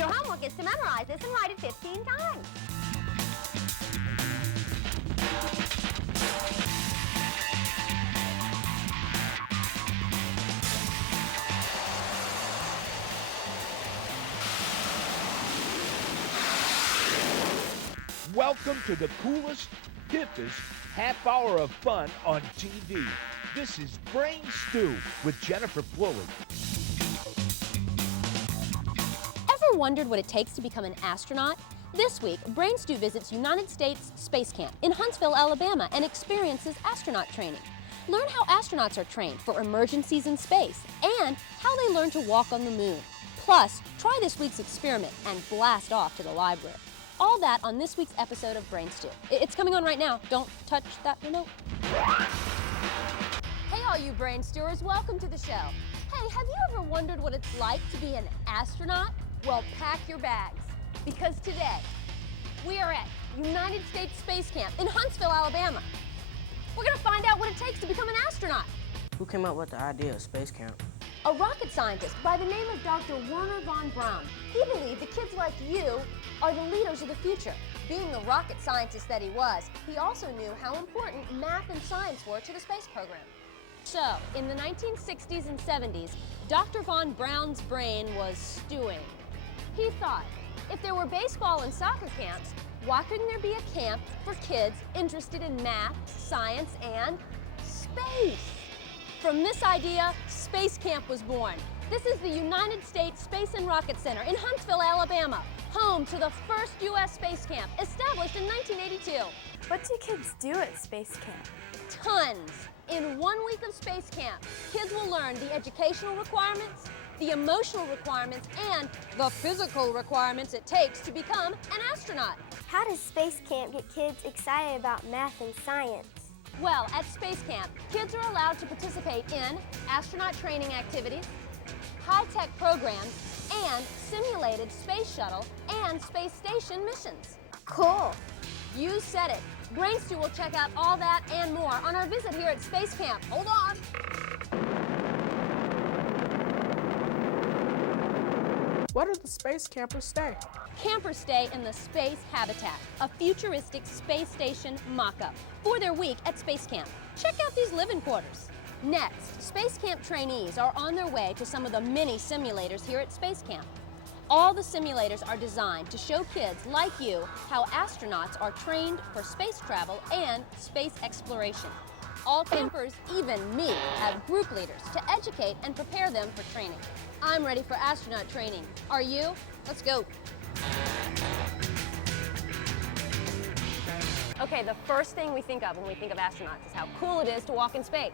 Your homework is to memorize this and write it 15 times. Welcome to the coolest, hippest half hour of fun on TV. This is Brain Stew with Jennifer Floyd. Ever wondered what it takes to become an astronaut? This week, Brain Stew visits United States Space Camp in Huntsville, Alabama, and experiences astronaut training. Learn how astronauts are trained for emergencies in space and how they learn to walk on the moon. Plus, try this week's experiment and blast off to the library. All that on this week's episode of Brain Stew. It's coming on right now. Don't touch that remote. Hey, all you Brain Stewers, welcome to the show. Hey, have you ever wondered what it's like to be an astronaut? Well, pack your bags, because today we are at United States Space Camp in Huntsville, Alabama. We're gonna find out what it takes to become an astronaut. Who came up with the idea of space camp? A rocket scientist by the name of Dr. Werner von Braun. He believed that kids like you are the leaders of the future. Being the rocket scientist that he was, he also knew how important math and science were to the space program. So, in the 1960s and 70s, Dr. von Braun's brain was stewing. He thought, if there were baseball and soccer camps, why couldn't there be a camp for kids interested in math, science, and space? From this idea, Space Camp was born. This is the United States Space and Rocket Center in Huntsville, Alabama, home to the first U.S. space camp, established in 1982. What do kids do at space camp? Tons. In 1 week of space camp, kids will learn the educational requirements, the emotional requirements, and the physical requirements it takes to become an astronaut. How does space camp get kids excited about math and science? Well, at Space Camp, kids are allowed to participate in astronaut training activities, high-tech programs, and simulated space shuttle and space station missions. Cool. You said it. Brain Stew will check out all that and more on our visit here at Space Camp. Hold on. Where do the space campers stay? Campers stay in the Space Habitat, a futuristic space station mock-up, for their week at Space Camp. Check out these living quarters. Next, Space Camp trainees are on their way to some of the many simulators here at Space Camp. All the simulators are designed to show kids like you how astronauts are trained for space travel and space exploration. All campers, even me, have group leaders to educate and prepare them for training. I'm ready for astronaut training. Are you? Let's go. Okay, the first thing we think of when we think of astronauts is how cool it is to walk in space.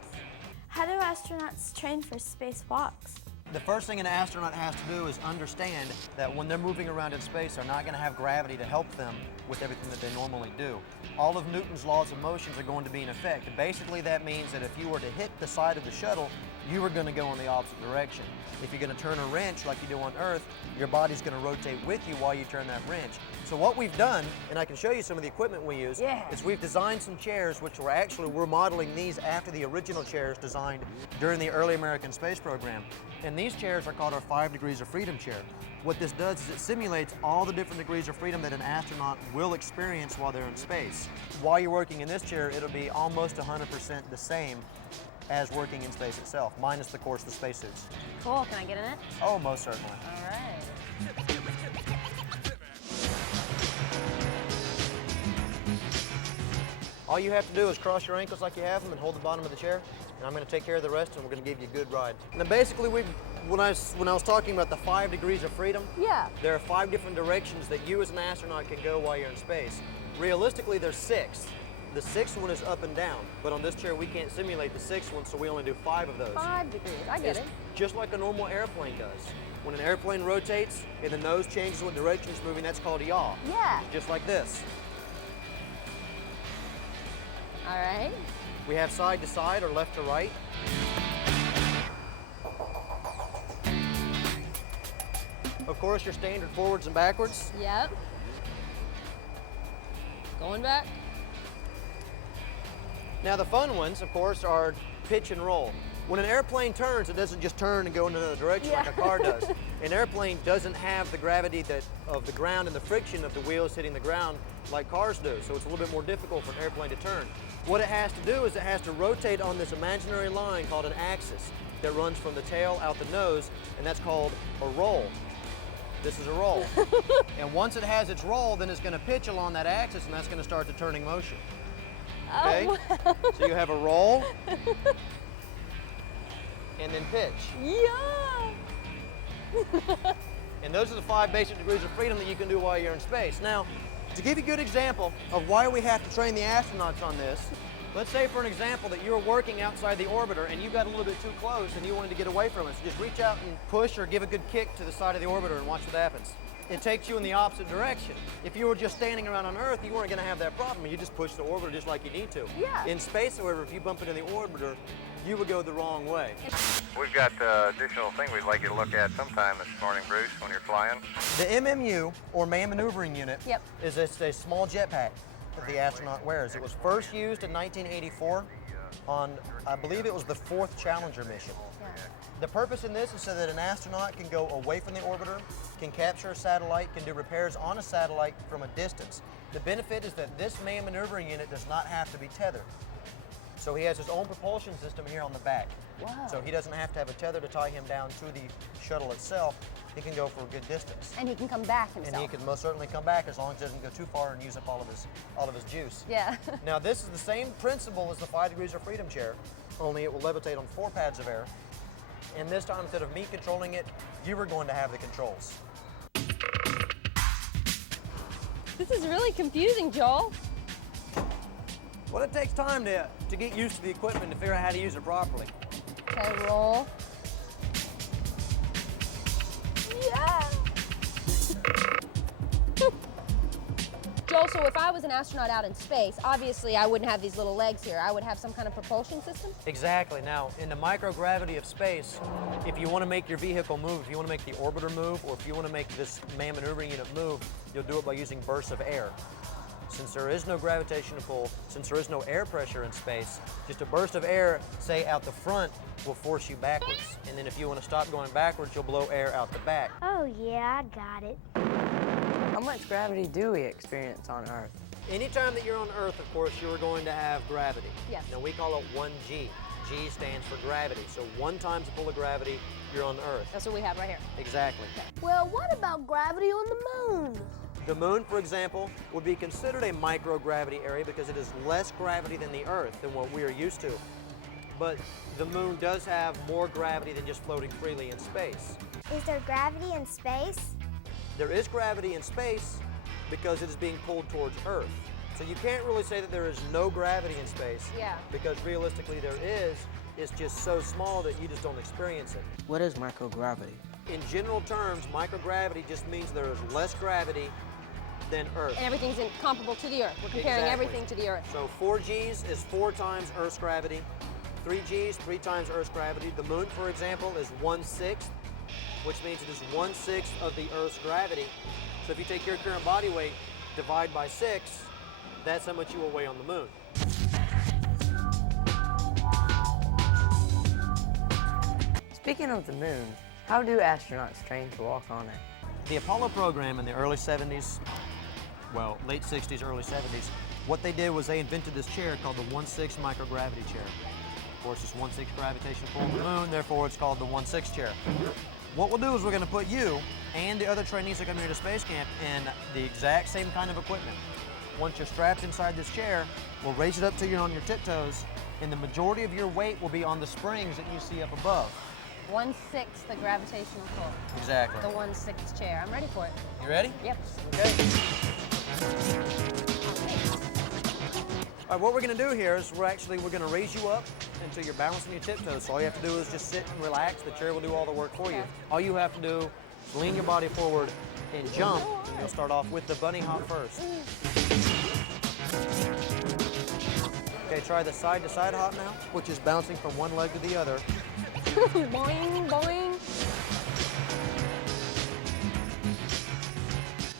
How do astronauts train for spacewalks? The first thing an astronaut has to do is understand that when they're moving around in space, they're not going to have gravity to help them with everything that they normally do. All of Newton's laws of motions are going to be in effect. And basically that means that if you were to hit the side of the shuttle, you are going to go in the opposite direction. If you're going to turn a wrench like you do on Earth, your body's going to rotate with you while you turn that wrench. So what we've done, and I can show you some of the equipment we use, is we've designed some chairs which we're modeling these after the original chairs designed during the early American space program. And these chairs are called our 5 degrees of freedom chair. What this does is it simulates all the different degrees of freedom that an astronaut will experience while they're in space. While you're working in this chair, it'll be almost 100% the same as working in space itself, minus, of course, the spacesuits. Cool, can I get in it? Oh, most certainly. All right. All you have to do is cross your ankles like you have them and hold the bottom of the chair, and I'm going to take care of the rest, and we're going to give you a good ride. Now, basically, when I was talking about the 5 degrees of freedom, there are 5 different directions that you as an astronaut can go while you're in space. Realistically, there's 6. The 6th one is up and down, but on this chair we can't simulate the 6th one, so we only do 5 of those. 5 degrees, I get it. Just like a normal airplane does. When an airplane rotates and the nose changes what direction it's moving, that's called a yaw. Yeah. Just like this. All right. We have side to side or left to right. Of course, your standard forwards and backwards. Yep. Going back. Now the fun ones, of course, are pitch and roll. When an airplane turns, it doesn't just turn and go in another direction like a car does. An airplane doesn't have the gravity of the ground and the friction of the wheels hitting the ground like cars do, so it's a little bit more difficult for an airplane to turn. What it has to do is it has to rotate on this imaginary line called an axis that runs from the tail out the nose, and that's called a roll. This is a roll. And once it has its roll, then it's going to pitch along that axis, and that's going to start the turning motion. Okay? Oh, wow. So you have a roll, and then pitch. Yeah. And those are the 5 basic degrees of freedom that you can do while you're in space. Now, to give you a good example of why we have to train the astronauts on this, let's say for an example that you're working outside the orbiter and you got a little bit too close and you wanted to get away from it. So just reach out and push or give a good kick to the side of the orbiter and watch what happens. It takes you in the opposite direction. If you were just standing around on Earth, you weren't going to have that problem. You just push the orbiter just like you need to. Yeah. In space, however, if you bump into the orbiter, you would go the wrong way. We've got additional thing we'd like you to look at sometime this morning, Bruce, when you're flying. The MMU, or Man Maneuvering Unit, is a small jetpack that the astronaut wears. It was first used in 1984 on, I believe it was the 4th Challenger mission. The purpose in this is so that an astronaut can go away from the orbiter, can capture a satellite, can do repairs on a satellite from a distance. The benefit is that this Man Maneuvering Unit does not have to be tethered. So he has his own propulsion system here on the back. Wow. So he doesn't have to have a tether to tie him down to the shuttle itself. He can go for a good distance. And he can come back himself. And he can most certainly come back as long as he doesn't go too far and use up all of his juice. Yeah. Now this is the same principle as the 5 degrees of freedom chair, only it will levitate on 4 pads of air. And this time, instead of me controlling it, you were going to have the controls. This is really confusing, Joel. Well, it takes time to get used to the equipment to figure out how to use it properly. Okay, roll. Yeah. Joel, so if I was an astronaut out in space, obviously I wouldn't have these little legs here. I would have some kind of propulsion system? Exactly. Now, in the microgravity of space, if you want to make your vehicle move, if you want to make the orbiter move, or if you want to make this Man Maneuvering Unit move, you'll do it by using bursts of air. Since there is no gravitational pull, since there is no air pressure in space, just a burst of air, say out the front, will force you backwards. And then if you want to stop going backwards, you'll blow air out the back. Oh yeah, I got it. How much gravity do we experience on Earth? Anytime that you're on Earth, of course, you are going to have gravity. Yes. Now we call it 1G. G stands for gravity. So 1 times the pull of gravity, you're on Earth. That's what we have right here. Exactly. Well, what about gravity on the moon? The moon, for example, would be considered a microgravity area because it is less gravity than the Earth than what we are used to. But the moon does have more gravity than just floating freely in space. Is there gravity in space? There is gravity in space because it is being pulled towards Earth. So you can't really say that there is no gravity in space. Yeah. Because realistically there is. It's just so small that you just don't experience it. What is microgravity? In general terms, microgravity just means there is less gravity than Earth. And everything's comparable to the Earth. We're comparing Exactly. everything to the Earth. So 4 Gs is 4 times Earth's gravity. 3 Gs, 3 times Earth's gravity. The moon, for example, is 1/6, which means it is 1/6 of the Earth's gravity. So if you take your current body weight, divide by 6, that's how much you will weigh on the moon. Speaking of the moon, how do astronauts train to walk on it? The Apollo program in the early 70s, well, late 60s, early 70s, what they did was they invented this chair called the 1/6 microgravity chair. Of course, it's 1/6 gravitational pull of the moon, therefore it's called the 1/6 chair. What we'll do is we're going to put you and the other trainees that come here to space camp in the exact same kind of equipment. Once you're strapped inside this chair, we'll raise it up till you're on your tiptoes, and the majority of your weight will be on the springs that you see up above. 1/6 the gravitational pull. Exactly. The 1/6 chair. I'm ready for it. You ready? Yep. Okay. All right, what we're going to do here is we're going to raise you up until you're balancing your tiptoes. So all you have to do is just sit and relax. The chair will do all the work for you. All you have to do is lean your body forward and jump. And you'll start off with the bunny hop first. Okay, try the side-to-side hop now, which is bouncing from one leg to the other. Boing, boing.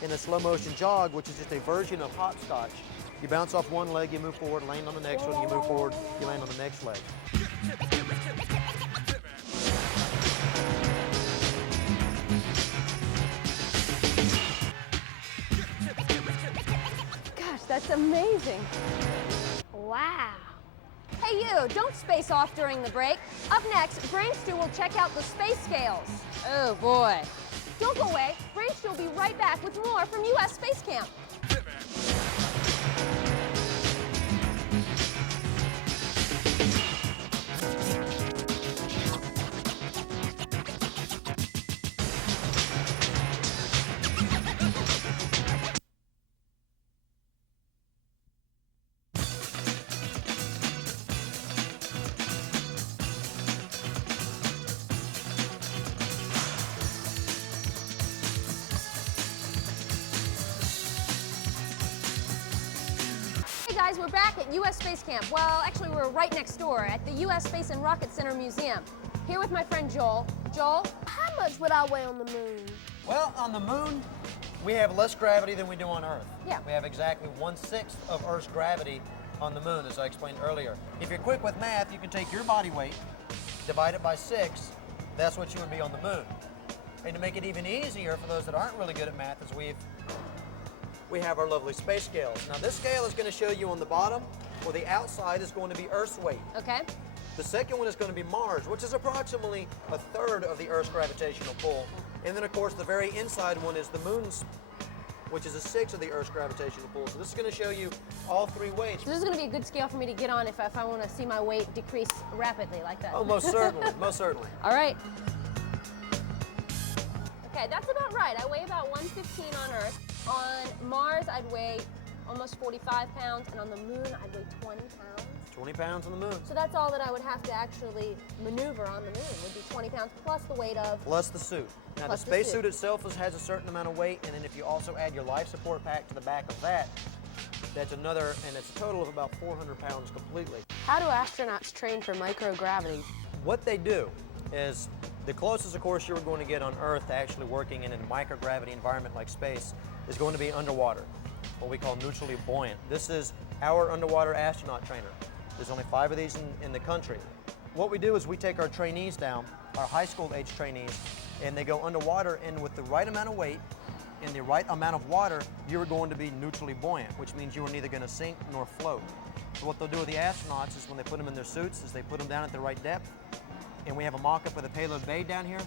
In a slow motion jog, which is just a version of hopscotch, you bounce off one leg, you move forward, land on the next one, you move forward, you land on the next leg. That's amazing. Wow. Hey you, don't space off during the break. Up next, Brainstew will check out the space scales. Oh boy. Don't go away. Brainstew will be right back with more from U.S. Space Camp. Hey guys, we're back at U.S. Space Camp. Well, actually, we're right next door at the U.S. Space and Rocket Center Museum. Here with my friend Joel. Joel? How much would I weigh on the moon? Well, on the moon, we have less gravity than we do on Earth. Yeah. We have exactly 1/6 of Earth's gravity on the moon, as I explained earlier. If you're quick with math, you can take your body weight, divide it by 6, that's what you would be on the moon. And to make it even easier for those that aren't really good at math, is we have our lovely space scales. Now this scale is going to show you on the bottom, where the outside is going to be Earth's weight. Okay. The second one is going to be Mars, which is approximately 1/3 of the Earth's gravitational pull. And then of course the very inside one is the moon's, which is 1/6 of the Earth's gravitational pull. So this is going to show you all three weights. So this is going to be a good scale for me to get on if I want to see my weight decrease rapidly like that. Oh, most certainly, most certainly. All right. Okay, that's about right. I weigh about 115 on Earth. On Mars, I'd weigh almost 45 pounds, and on the moon, I'd weigh 20 pounds. 20 pounds on the moon. So that's all that I would have to actually maneuver on the moon, would be 20 pounds plus the weight of... Plus the suit. Now Plus the the spacesuit suit. itself has a certain amount of weight, and then if you also add your life support pack to the back of that, that's another, and it's a total of about 400 pounds completely. How do astronauts train for microgravity? What they do is, the closest, of course, you're going to get on Earth to actually working in a microgravity environment like space is going to be underwater, what we call neutrally buoyant. This is our underwater astronaut trainer. There's only 5 of these in the country. What we do is we take our trainees down, our high school age trainees, and they go underwater, and with the right amount of weight and the right amount of water, you're going to be neutrally buoyant, which means you are neither going to sink nor float. So what they'll do with the astronauts is when they put them in their suits is they put them down at the right depth, and we have a mock-up of the payload bay down here,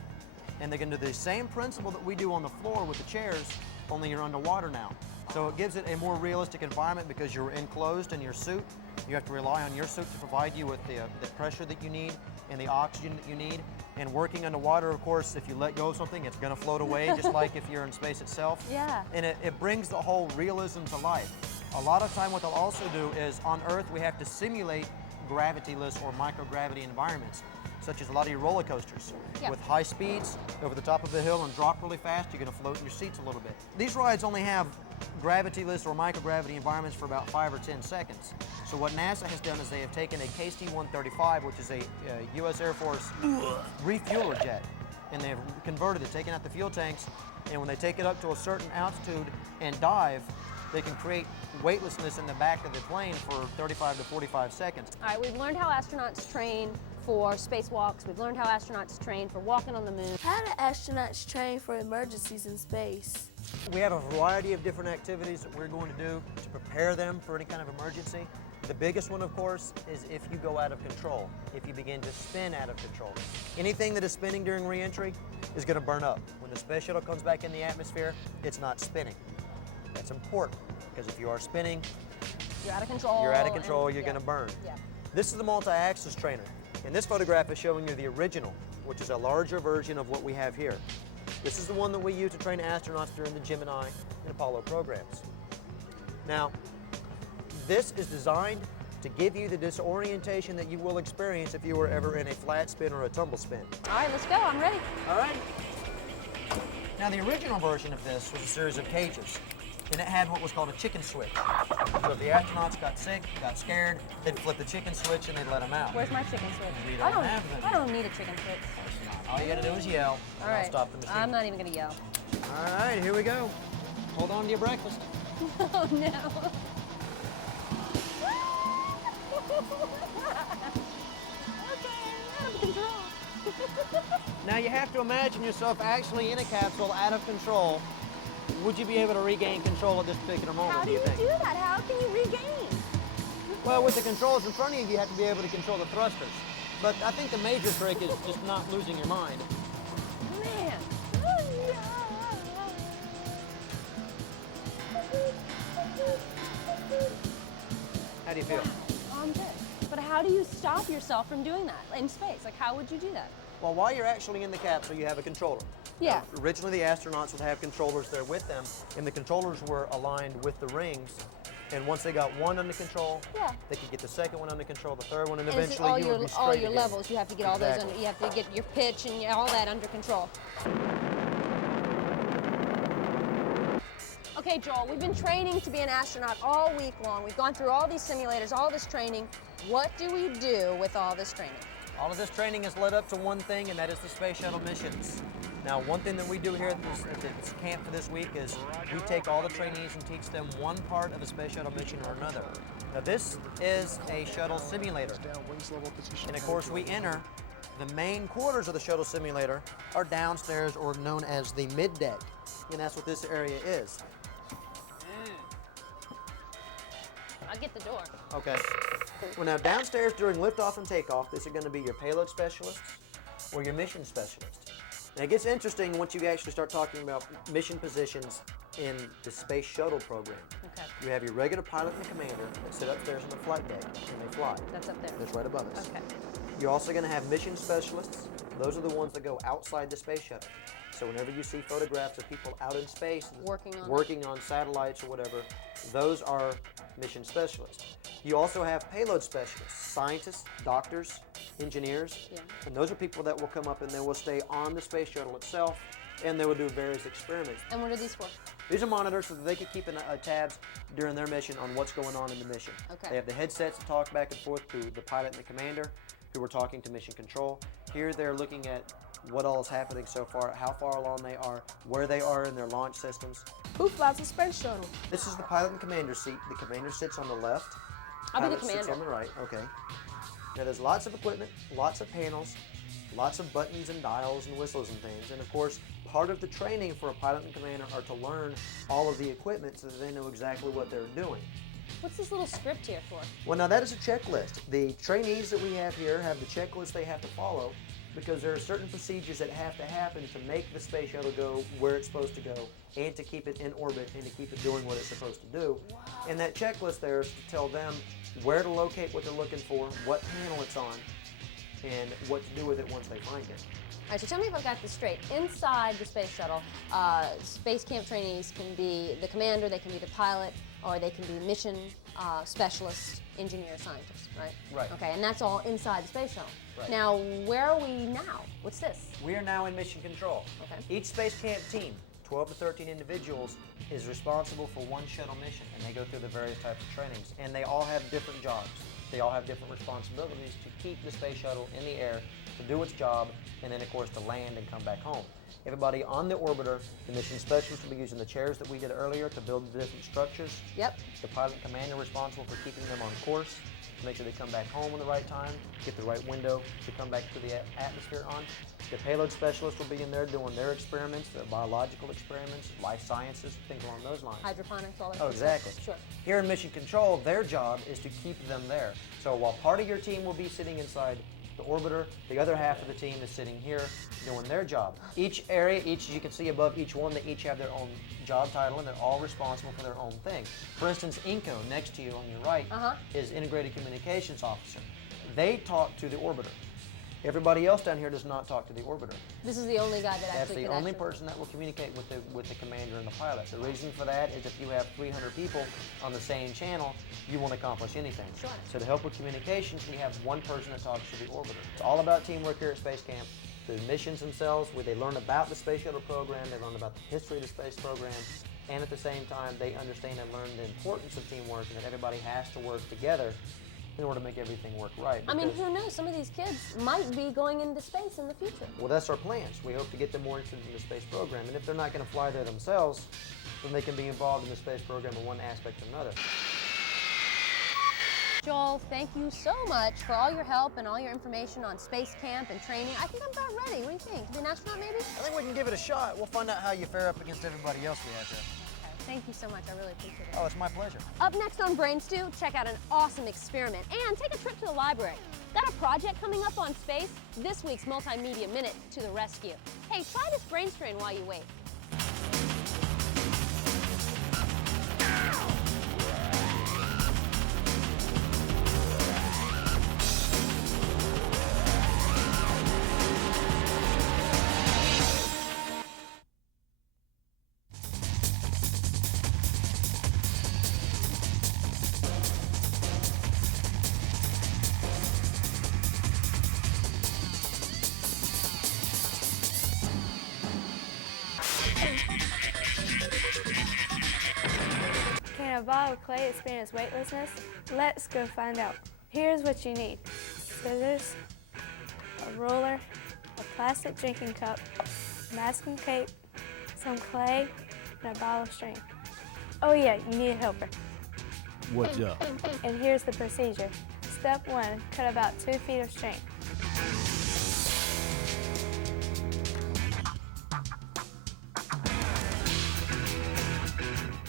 and they're going to do the same principle that we do on the floor with the chairs, only you're underwater now. So it gives it a more realistic environment because you're enclosed in your suit. You have to rely on your suit to provide you with the pressure that you need and the oxygen that you need. And working underwater, of course, if you let go of something, it's going to float away, just like if you're in space itself. Yeah. And it brings the whole realism to life. A lot of time what they'll also do is on Earth we have to simulate gravityless or microgravity environments, such as a lot of your roller coasters. Yeah. With high speeds over the top of the hill and drop really fast, you're going to float in your seats a little bit. These rides only have gravityless or microgravity environments for about 5 or 10 seconds. So what NASA has done is they have taken a KC-135, which is a U.S. Air Force refueler jet, and they've converted it, taken out the fuel tanks, and when they take it up to a certain altitude and dive, they can create weightlessness in the back of the plane for 35 to 45 seconds. All right, we've learned how astronauts train for spacewalks. We've learned how astronauts train for walking on the moon. How do astronauts train for emergencies in space? We have a variety of different activities that we're going to do to prepare them for any kind of emergency. The biggest one, of course, is if you go out of control, if you begin to spin out of control. Anything that is spinning during re-entry is going to burn up. When the space shuttle comes back in the atmosphere, it's not spinning. That's important, because if you are spinning, You're out of control. you're out of control, and- you're yeah. going to burn. Yeah. This is the multi-axis trainer. And this photograph is showing you the original, which is a larger version of what we have here. This is the one that we use to train astronauts during the Gemini and Apollo programs. Now, this is designed to give you the disorientation that you will experience if you were ever in a flat spin or a tumble spin. All right, let's go. I'm ready. All right. Now, the original version of this was a series of cages, and it had what was called a chicken switch. So if the astronauts got sick, got scared, they'd flip the chicken switch and they'd let them out. Where's my chicken switch? We don't have them. I don't need a chicken switch. All you gotta do is yell, and All I'll right. stop the machine. I'm not even gonna yell. All right, here we go. Hold on to your breakfast. Oh no. Okay, out of control. Now you have to imagine yourself actually in a capsule, out of control, would you be able to regain control at this particular moment, How do you think? do that? How can you regain? Well, with the controls in front of you, you have to be able to control the thrusters. But I think the major trick is just not losing your mind. Man. How do you feel? I'm good. But how do you stop yourself from doing that in space? Like, how would you do that? Well, while you're actually in the capsule, you have a controller. Yeah. Now, originally, the astronauts would have controllers there with them, and the controllers were aligned with the rings. And once they got one under control, Yeah. they could get the second one under control, the third one, and And it's eventually you would be straight all your again. levels. You have to get all those Exactly. under. You have to get your pitch and all that under control. Okay, Joel, we've been training to be an astronaut all week long. We've gone through all these simulators, all this training. What do we do with all this training? All of this training has led up to one thing, and that is the space shuttle missions. Now, one thing that we do here at this camp for this week is we take all the trainees and teach them one part of a space shuttle mission or another. Now, this is a shuttle simulator. And of course, we enter the main quarters of the shuttle simulator are downstairs, or known as the mid-deck. And that's what this area is. I'll get the door. Okay. Well, now downstairs during liftoff and takeoff, these are going to be your payload specialists or your mission specialists. Now it gets interesting once you actually start talking about mission positions in the space shuttle program. Okay. You have your regular pilot and commander that sit upstairs on the flight deck and they fly. That's up there. That's right above us. Okay. You're also going to have mission specialists. Those are the ones that go outside the space shuttle. So whenever you see photographs of people out in space working on satellites or whatever, those are mission specialists. You also have payload specialists, scientists, doctors, engineers, and those are people that will come up and they will stay on the space shuttle itself, and they will do various experiments. And what are these for? These are monitors so that they can keep tabs during their mission on what's going on in the mission. Okay. They have the headsets to talk back and forth to the pilot and the commander, who are talking to mission control. Here they're looking at what all is happening so far, how far along they are, where they are in their launch systems. Who flies a space shuttle? This is the pilot and commander seat. The commander sits on the left. I'll be the Pilot sits commander. on the right. Okay. Now there's lots of equipment, lots of panels, lots of buttons and dials and whistles and things. And of course, part of the training for a pilot and commander are to learn all of the equipment so that they know exactly what they're doing. What's this little script here for? Well, now that is a checklist. The trainees that we have here have the checklist they have to follow, because there are certain procedures that have to happen to make the space shuttle go where it's supposed to go and to keep it in orbit and to keep it doing what it's supposed to do. And that checklist there is to tell them where to locate what they're looking for, what panel it's on, and what to do with it once they find it. All right, so tell me if I've got this straight. Inside the space shuttle, space camp trainees can be the commander, they can be the pilot, or they can be mission specialists, engineer, scientists, right? Right. Okay, and that's all inside the space shuttle. Right. Now, where are we now? What's this? We are now in mission control. Okay. Each space camp team, 12 to 13 individuals, is responsible for one shuttle mission, and they go through the various types of trainings, and they all have different jobs. They all have different responsibilities to keep the space shuttle in the air, to do its job, and then of course to land and come back home. Everybody on the orbiter, the mission specialist will be using the chairs that we did earlier to build the different structures. Yep. The pilot and commander responsible for keeping them on course, to make sure they come back home in the right time, get the right window to come back to the atmosphere on. The payload specialist will be in there doing their experiments, their biological experiments, life sciences, things along those lines. Hydroponics, all that Oh, good stuff. exactly. Sure. Here in Mission Control, their job is to keep them there. So while part of your team will be sitting inside the orbiter, the other half of the team is sitting here doing their job. Each area, as you can see above each one, they each have their own job title and they're all responsible for their own thing. For instance, Inco, next to you on your right, is Integrated Communications Officer. They talk to the orbiter. Everybody else down here does not talk to the orbiter. This is the only guy that That's actually the can only actually- person that will communicate with the commander and the pilot. The reason for that is if you have 300 people on the same channel, you won't accomplish anything. Sure. So to help with communications, we have one person that talks to the orbiter. It's all about teamwork here at Space Camp. The missions themselves, where they learn about the space shuttle program, they learn about the history of the space program, and at the same time, they understand and learn the importance of teamwork and that everybody has to work together in order to make everything work right. I mean, because- who knows? Some of these kids might be going into space in the future. Well, that's our plans. We hope to get them more interested in the space program. And if they're not going to fly there themselves, then they can be involved in the space program in one aspect or another. Joel, thank you so much for all your help and all your information on space camp and training. I think I'm about ready. What do you think? Be an astronaut, maybe? I think we can give it a shot. We'll find out how you fare up against everybody else we have here. Okay, thank you so much. I really appreciate it. Oh, it's my pleasure. Up next on Brain Stew, check out an awesome experiment and take a trip to the library. Got a project coming up on space? This week's Multimedia Minute to the rescue. Hey, try this brain strain while you wait. Can a ball of clay experience weightlessness? Let's go find out. Here's what you need: scissors, a ruler, a plastic drinking cup, masking tape, some clay, and a ball of string. Oh yeah, you need a helper. What's up? And here's the procedure. Step 1, cut about 2 feet of string.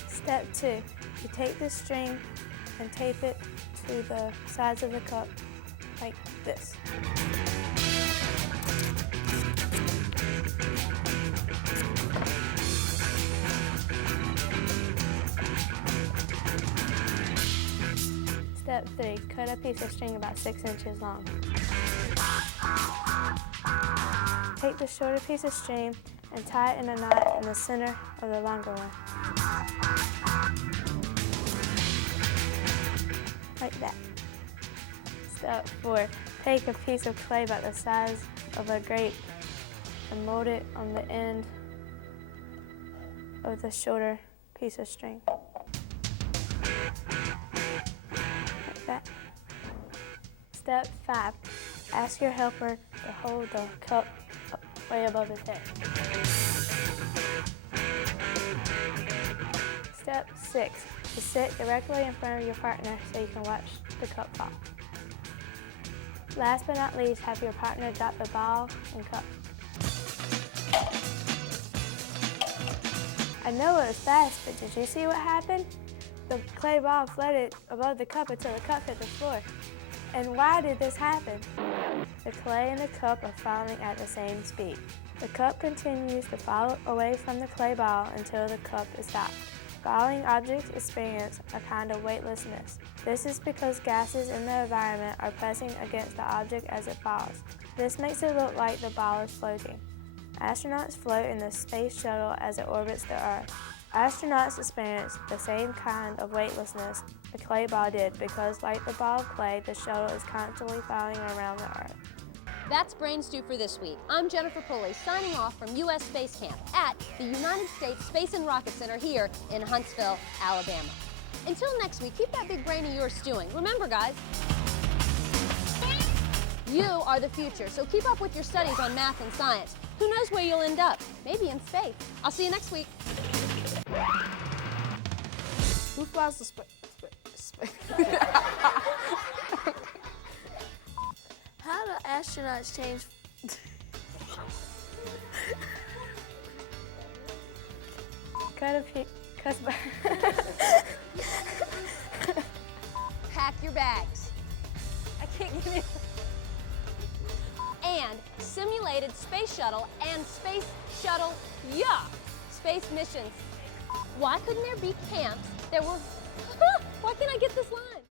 Step 2, you take the string and tape it to the sides of the cup like this. Step 3, cut a piece of string about 6 inches long. Take the shorter piece of string and tie it in a knot in the center of the longer one. Like that. Step 4, take a piece of clay about the size of a grape and mold it on the end of the shorter piece of string. Like that. Step 5, ask your helper to hold the cup way above his head. Step 6, to sit directly in front of your partner so you can watch the cup fall. Last but not least, have your partner drop the ball and cup. I know it was fast, but did you see what happened? The clay ball floated above the cup until the cup hit the floor. And why did this happen? The clay and the cup are falling at the same speed. The cup continues to fall away from the clay ball until the cup is stopped. Falling objects experience a kind of weightlessness. This is because gases in the environment are pressing against the object as it falls. This makes it look like the ball is floating. Astronauts float in the space shuttle as it orbits the Earth. Astronauts experience the same kind of weightlessness the clay ball did because, like the ball of clay, the shuttle is constantly falling around the Earth. That's Brain Stew for this week. I'm Jennifer Pulley, signing off from U.S. Space Camp at the United States Space and Rocket Center here in Huntsville, Alabama. Until next week, keep that big brain of yours stewing. Remember, guys, you are the future, so keep up with your studies on math and science. Who knows where you'll end up? Maybe in space. I'll see you next week. Who flies to space? How do astronauts change? Pack your bags. I can't give you. And simulated space shuttle and space shuttle, space missions. Why couldn't there be camps that were, why can't I get this line?